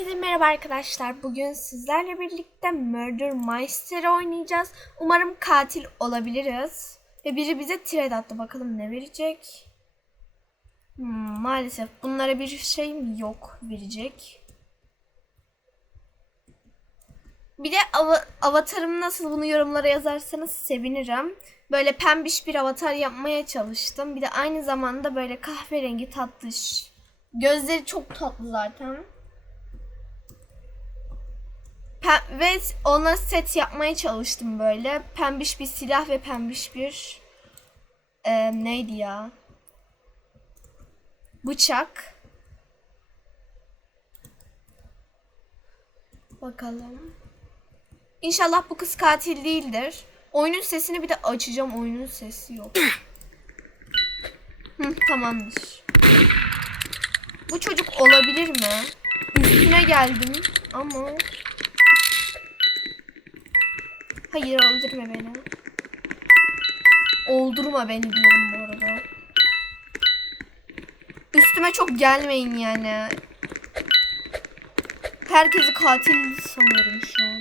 Herkese merhaba arkadaşlar. Bugün sizlerle birlikte Murder Meister'ı oynayacağız. Umarım katil olabiliriz. Ve biri bize thread attı. Bakalım ne verecek? Hmm, maalesef bunlara bir şeyim yok verecek. Bir de ava- avatarım nasıl bunu yorumlara yazarsanız sevinirim. Böyle pembiş bir avatar yapmaya çalıştım. Bir de aynı zamanda böyle kahverengi tatlış. Gözleri çok tatlı zaten. Pe- ve ona set yapmaya çalıştım böyle. Pembiş bir silah ve pembiş bir e, neydi ya? Bıçak. Bakalım. İnşallah bu kız katil değildir. Oyunun sesini bir de açacağım. Oyunun sesi yok. Hı, tamamdır. Bu çocuk olabilir mi? Üstüne geldim ama Hayır öldürme beni. Oldurma beni diyorum bu arada. Üstüme çok gelmeyin yani. Herkesi katil sanıyorum şu an.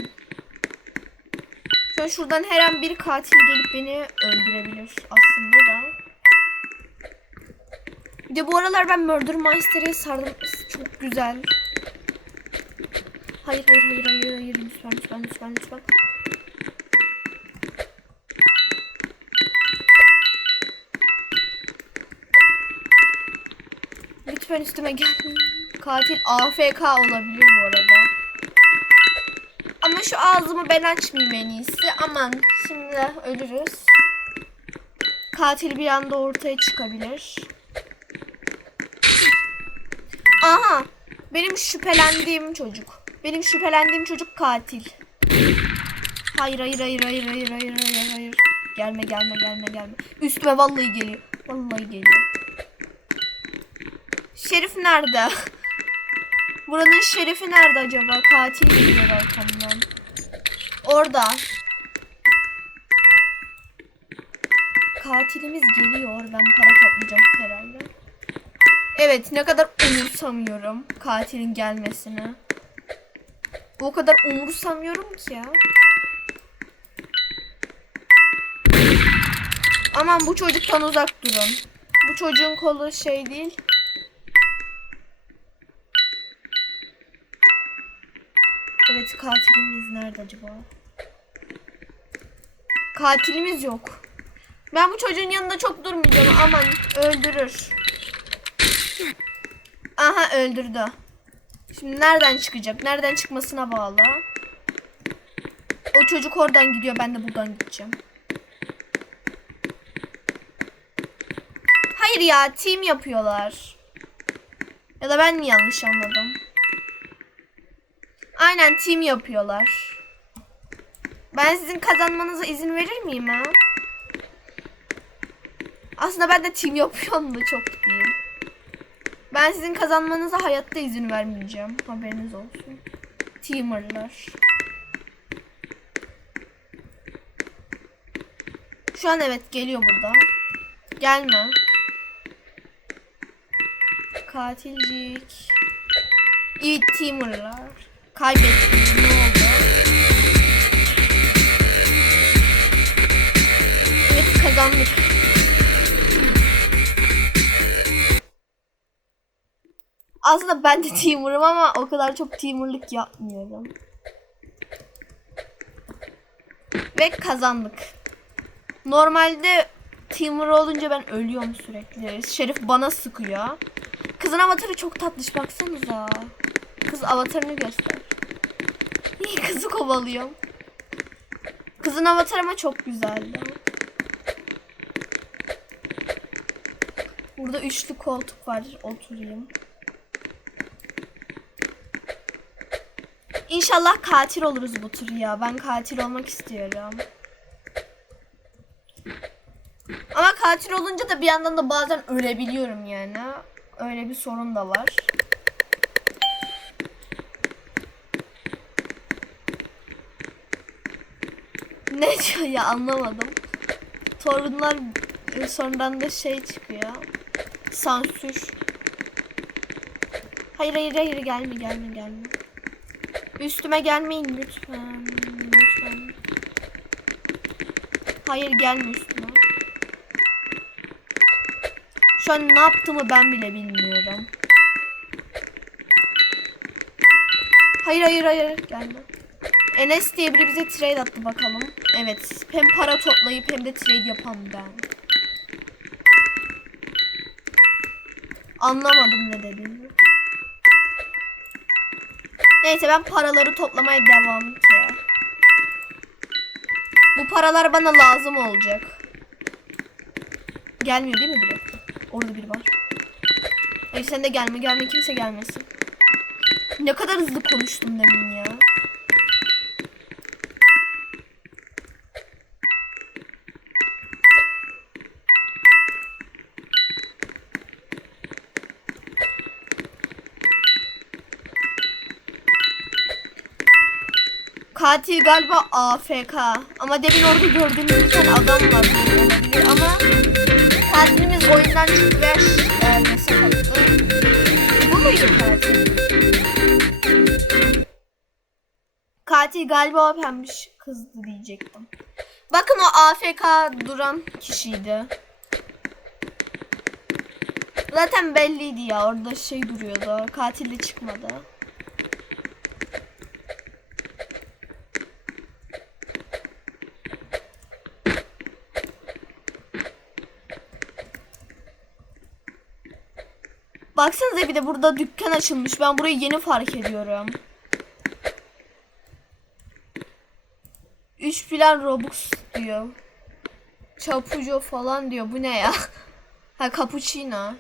Şu an şuradan her an bir katil gelip beni öldürebilir aslında da. Bir de bu aralar ben Murder Meister'e sardım. Çok güzel. Hayır hayır hayır hayır hayır lütfen lütfen lütfen lütfen. Lütfen üstüme gelmeyin. Katil AFK olabilir bu arada. Ama şu ağzımı ben açmayayım en iyisi. Aman şimdi ölürüz. Katil bir anda ortaya çıkabilir. Aha! Benim şüphelendiğim çocuk. Benim şüphelendiğim çocuk katil. Hayır hayır hayır hayır hayır hayır hayır hayır. Gelme gelme gelme gelme. Üstüme vallahi geliyor. Vallahi geliyor. Şerif nerede? Buranın şerifi nerede acaba? Katil geliyor arkamdan. Orada. Katilimiz geliyor. Ben para toplayacağım herhalde. Evet ne kadar umursamıyorum katilin gelmesini. O kadar umursamıyorum ki ya. Aman bu çocuktan uzak durun. Bu çocuğun kolu şey değil. Evet katilimiz nerede acaba? Katilimiz yok. Ben bu çocuğun yanında çok durmayacağım. Aman öldürür. Aha öldürdü. Şimdi nereden çıkacak? Nereden çıkmasına bağlı. O çocuk oradan gidiyor. Ben de buradan gideceğim. Hayır ya team yapıyorlar. Ya da ben mi yanlış anladım? Aynen team yapıyorlar. Ben sizin kazanmanıza izin verir miyim ha? Aslında ben de team yapıyorum da çok değil. Ben sizin kazanmanıza hayatta izin vermeyeceğim. Haberiniz olsun. Teamerlar. Şu an evet geliyor buradan. Gelme. Katilcik. Evet teamerlar. Kaybettim. Ne oldu? Evet kazandık. Aslında ben de teamer'ım ama o kadar çok teamer'lık yapmıyorum. Ve kazandık. Normalde teamer olunca ben ölüyorum sürekli. Şerif bana sıkıyor. Kızın avatarı çok tatlış baksanıza. Kız avatarını göster. Kızı kovalıyorum. Kızın avatarı ama çok güzeldi. Burada üçlü koltuk var. Oturayım. İnşallah katil oluruz bu tur ya. Ben katil olmak istiyorum. Ama katil olunca da bir yandan da bazen ölebiliyorum yani. Öyle bir sorun da var. Ne diyor ya anlamadım. Torunlar sonradan da şey çıkıyor. Sansür. Hayır hayır hayır gelme gelme gelme. Üstüme gelmeyin lütfen. Lütfen. Hayır gelme üstüme. Şu an ne yaptığımı ben bile bilmiyorum. Hayır hayır hayır gelme. Enes diye biri bize trade attı bakalım. Evet hem para toplayıp hem de trade yapan ben. Anlamadım ne dediğini. Neyse ben paraları toplamaya devam ki. Bu paralar bana lazım olacak. Gelmiyor değil mi biri? Orada biri var. Hayır sen de gelme gelme kimse gelmesin. Ne kadar hızlı konuştum demin ya. Katil galiba AFK. Ama demin orada gördüğümüz bir tane adam var. Olabilir ama katilimiz oyundan çıktı ve e, mesaj attı. Bu muydu katil? Katil galiba o pembiş kızdı diyecektim. Bakın o AFK duran kişiydi. Zaten belliydi ya orada şey duruyordu. Katil de çıkmadı. Baksanıza bir de burada dükkan açılmış. Ben burayı yeni fark ediyorum. 3 filan Robux diyor. Çapuco falan diyor. Bu ne ya? Ha cappuccino.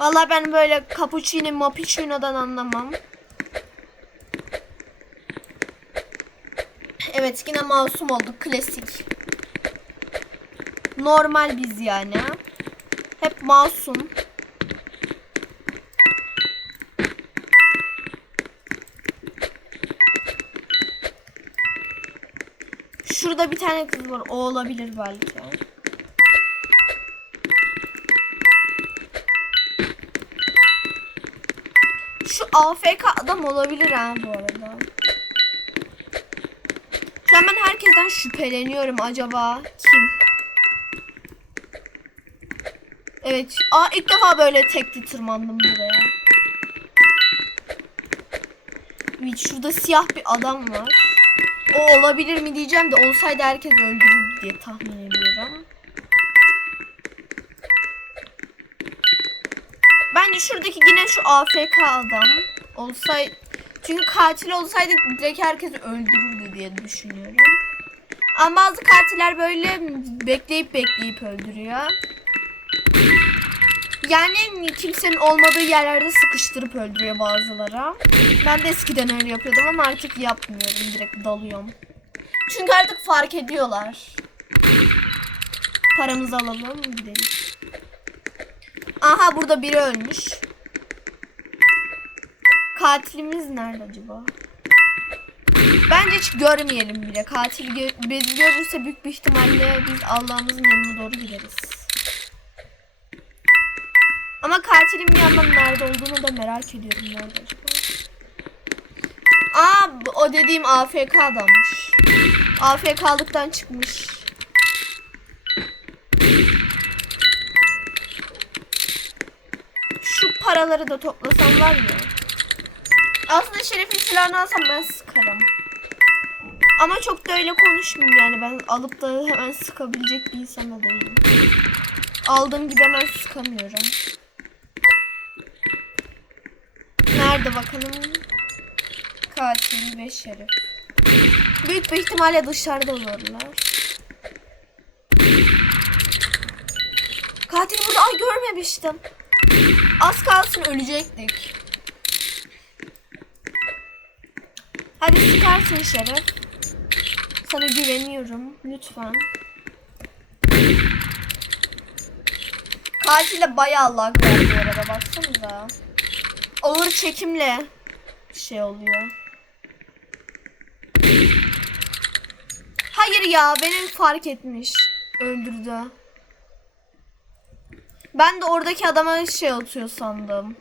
Vallahi ben böyle cappuccino mappuccino'dan anlamam. Evet yine masum olduk. Klasik. Normal biz yani. Masum. Şurada bir tane kız var. O olabilir belki. Şu AFK adam olabilir ha bu arada. Şu an ben herkesten şüpheleniyorum acaba kim? Evet. Aa ilk defa böyle tekli tırmandım buraya. Evet şurada siyah bir adam var. O olabilir mi diyeceğim de olsaydı herkes öldürür diye tahmin ediyorum. Bence şuradaki yine şu AFK adam olsaydı çünkü katil olsaydı direkt herkes öldürürdü diye düşünüyorum. Ama bazı katiller böyle bekleyip bekleyip öldürüyor. Yani kimsenin olmadığı yerlerde sıkıştırıp öldürüyor bazıları. Ben de eskiden öyle yapıyordum ama artık yapmıyorum. Direkt dalıyorum. Çünkü artık fark ediyorlar. Paramızı alalım gidelim. Aha burada biri ölmüş. Katilimiz nerede acaba? Bence hiç görmeyelim bile. Katil gö- bizi görürse büyük bir ihtimalle biz Allah'ımızın yanına doğru gideriz. Ama katilin bir yandan nerede olduğunu da merak ediyorum. Nerede acaba? Aa o dediğim AFK adammış. AFK'lıktan çıkmış. Şu paraları da toplasam var ya. Aslında Şerif'in silahını alsam ben sıkarım. Ama çok da öyle konuşmayayım yani ben alıp da hemen sıkabilecek bir insan da değilim. Aldığım gibi hemen sıkamıyorum. Nerede bakalım? Katil ve şerif. Büyük bir ihtimalle dışarıda olurlar. Katil burada ay görmemiştim. Az kalsın ölecektik. Hadi sıkarsın şerif. Sana güveniyorum. Lütfen. Katile bayağı lag var bu arada baksanıza. Ağır çekimle şey oluyor. Hayır ya benim fark etmiş. Öldürdü. Ben de oradaki adama şey atıyor sandım.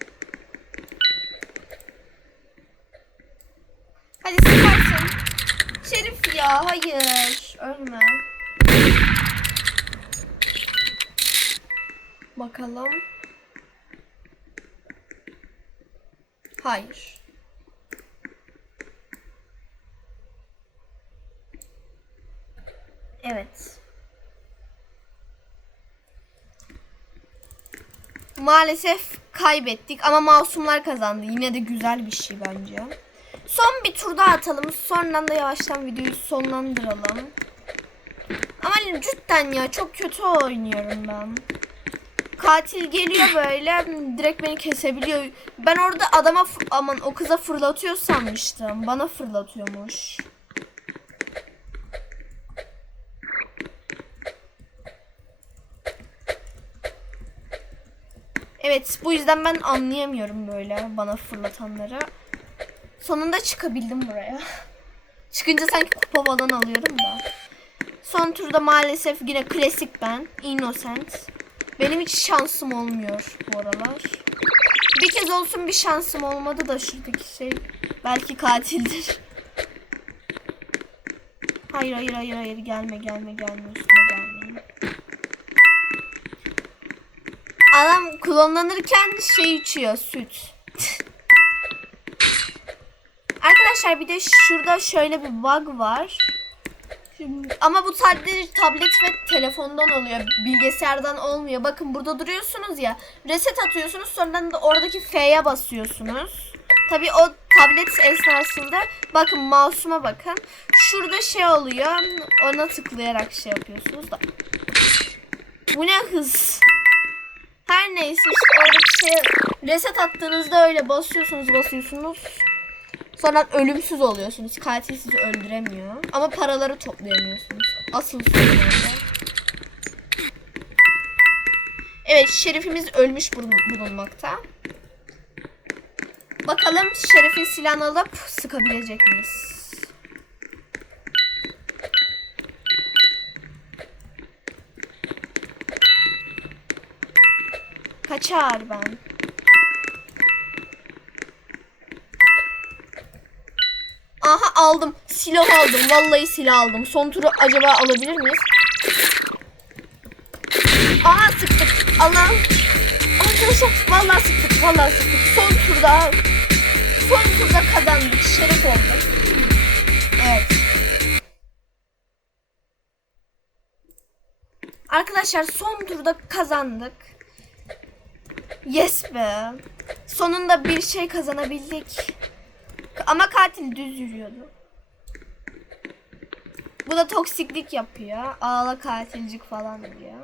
Hadi sıkarsın. Şerif ya hayır. Ölme. Bakalım. Hayır. Evet. Maalesef kaybettik ama masumlar kazandı. Yine de güzel bir şey bence. Son bir tur daha atalım. Sonradan da yavaştan videoyu sonlandıralım. Ama cidden ya çok kötü oynuyorum ben. Katil geliyor böyle direkt beni kesebiliyor. Ben orada adama aman o kıza fırlatıyor sanmıştım. Bana fırlatıyormuş. Evet bu yüzden ben anlayamıyorum böyle bana fırlatanları. Sonunda çıkabildim buraya. Çıkınca sanki kupa falan alıyorum da. Son turda maalesef yine klasik ben. Innocent. Benim hiç şansım olmuyor bu aralar. Bir kez olsun bir şansım olmadı da şuradaki şey belki katildir. Hayır hayır hayır hayır gelme gelme gelme üstüme gelme. Adam klonlanırken şey içiyor süt. Arkadaşlar bir de şurada şöyle bir bug var. Ama bu sadece tablet ve telefondan oluyor. Bilgisayardan olmuyor. Bakın burada duruyorsunuz ya. Reset atıyorsunuz sonradan da oradaki F'ye basıyorsunuz. Tabii o tablet esnasında bakın mouse'uma bakın. Şurada şey oluyor. Ona tıklayarak şey yapıyorsunuz da. Bu ne hız? Her neyse işte oradaki şey reset attığınızda öyle basıyorsunuz basıyorsunuz. Sonra ölümsüz oluyorsunuz. Katil sizi öldüremiyor. Ama paraları toplayamıyorsunuz. Asıl sorun orada. Evet şerifimiz ölmüş bulun- bulunmakta. Bakalım şerifin silahını alıp sıkabilecek miyiz? Kaçar ben. Aldım. Silah aldım. Vallahi silah aldım. Son turu acaba alabilir miyiz? Aha sıktık. Allah'ım. Arkadaşlar vallahi sıktık. Vallahi sıktık. Son turda son turda kazandık. Şerif olduk. Evet. Arkadaşlar son turda kazandık. Yes be. Sonunda bir şey kazanabildik. Ama katil düz yürüyordu. Bu da toksiklik yapıyor. Ağla katilcik falan diyor.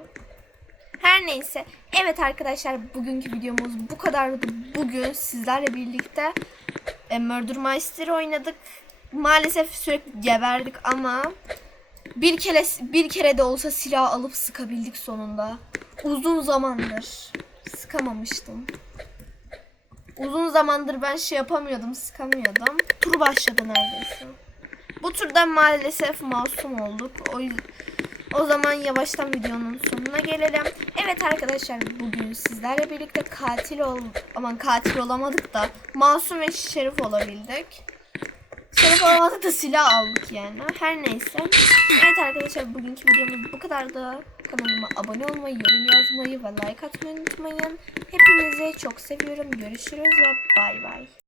Her neyse. Evet arkadaşlar bugünkü videomuz bu kadardı. Bugün sizlerle birlikte e, Murder Mystery oynadık. Maalesef sürekli geberdik ama bir kere bir kere de olsa silah alıp sıkabildik sonunda. Uzun zamandır sıkamamıştım. Uzun zamandır ben şey yapamıyordum, sıkamıyordum. Tur başladı neredeyse. Bu turda maalesef masum olduk. O o zaman yavaştan videonun sonuna gelelim. Evet arkadaşlar bugün sizlerle birlikte katil ol aman katil olamadık da masum ve şerif olabildik. Şerif olamadık da silah aldık yani. Her neyse. Evet arkadaşlar bugünkü videomuz bu kadardı. Kanalıma abone olmayı, yorum yazmayı ve like atmayı unutmayın. Hepinizi çok seviyorum. Görüşürüz ve bay bay.